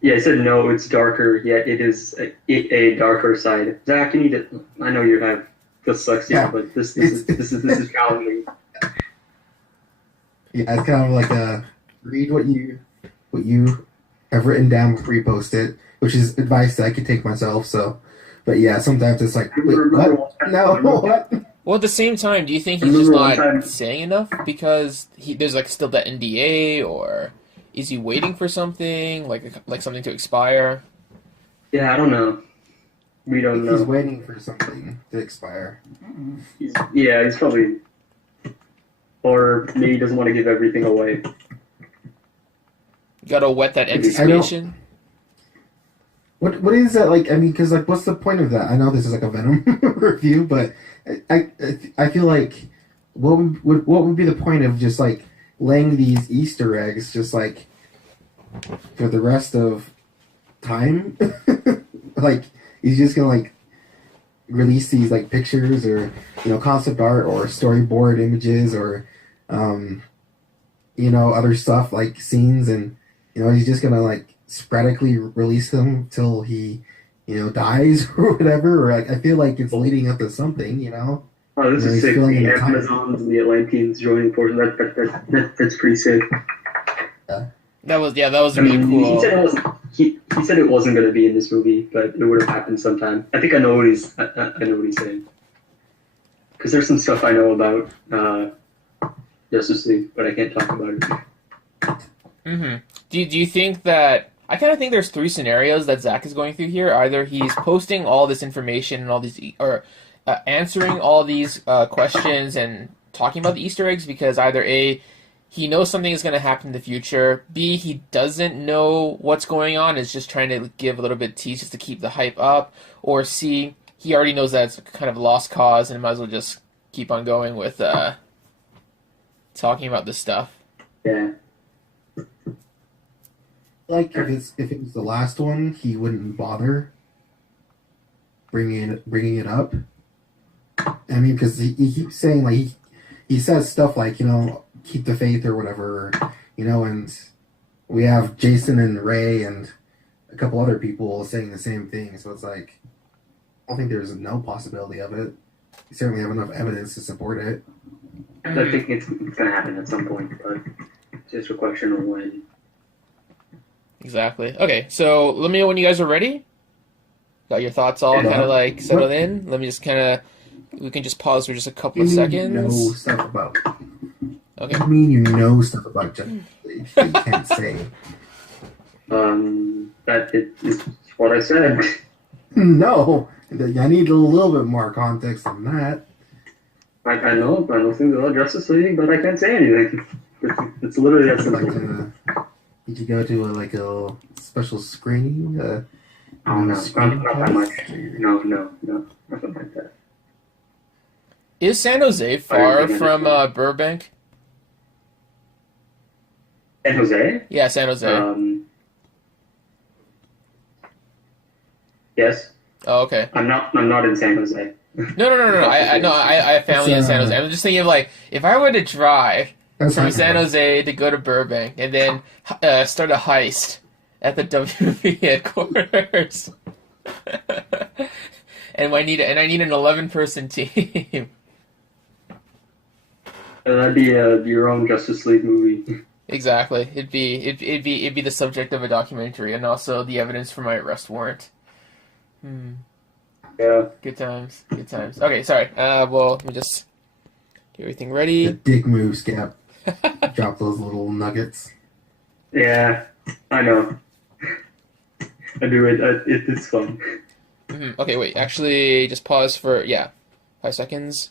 Yeah, he said no. It's darker. Yeah, it is a darker side. Zach, you need to. I know you have dyslexia, Yeah. but this is challenging. Yeah, it's kind of like read what you have written down before you post it, which is advice that I could take myself. So, but yeah, sometimes it's like, wait, what? No, what? Well, at the same time, do you think he's just not saying enough because there's like still that NDA, or is he waiting for something like something to expire? Yeah, I don't know. We don't know. He's waiting for something to expire. He's probably, or maybe he doesn't want to give everything away. You gotta whet that anticipation. What is that like? I mean, because like, what's the point of that? I know this is like a Venom review, but I feel like what would be the point of just like laying these Easter eggs just like for the rest of time? Like he's just gonna like release these like pictures or concept art or storyboard images or other stuff like scenes, and he's just gonna like sporadically release them till he dies or whatever, or like I feel like it's leading up to something. Oh, this is sick. filling in The the time. Amazons and the Atlanteans joining portion. That's pretty sick. That was really cool. He said it wasn't going to be in this movie, but it would have happened sometime. I think I know what he's saying. Because there's some stuff I know about Justice League, but I can't talk about it. Mm-hmm. Do you think that I kind of think there's three scenarios that Zach is going through here. Either he's posting all this information and all these, or answering all these questions and talking about the Easter eggs because either A, he knows something is going to happen in the future, B, he doesn't know what's going on, is just trying to give a little bit of tease just to keep the hype up, or C, he already knows that it's kind of a lost cause and might as well just keep on going with talking about this stuff. Yeah. Like if it was the last one, he wouldn't bother bringing it up. I mean, because he keeps saying like he says stuff like keep the faith or whatever, and we have Jason and Ray and a couple other people saying the same thing. So it's like I don't think there's no possibility of it. You certainly have enough evidence to support it. I think it's going to happen at some point, but it's just a question of when. Exactly. Okay, so let me know when you guys are ready. Got your thoughts all kind of like settled in? Let me just we can just pause for just a couple of seconds. Know stuff about. Okay. What do you mean you know stuff about Justice League? You can't say. That's what I said. No, I need a little bit more context on that. I know things about Justice League, but I can't say anything. It's literally that simple. Did you go to a special screening? No, not that much. No, nothing like that. Is San Jose far from Burbank? San Jose? Yeah, San Jose. Yes. Oh, okay. I'm not in San Jose. No. I have family in San Jose. I'm just thinking of like if I were to drive from San Jose to go to Burbank and then start a heist at the WB headquarters, and I need an 11-person team. That'd be your own Justice League movie. Exactly. It'd be the subject of a documentary and also the evidence for my arrest warrant. Yeah. Good times. Okay, sorry. Well, let me just get everything ready. The dick move, Scap. Drop those little nuggets. Yeah, I know. I do it. It's fun. Okay, wait. Actually, just pause for 5 seconds.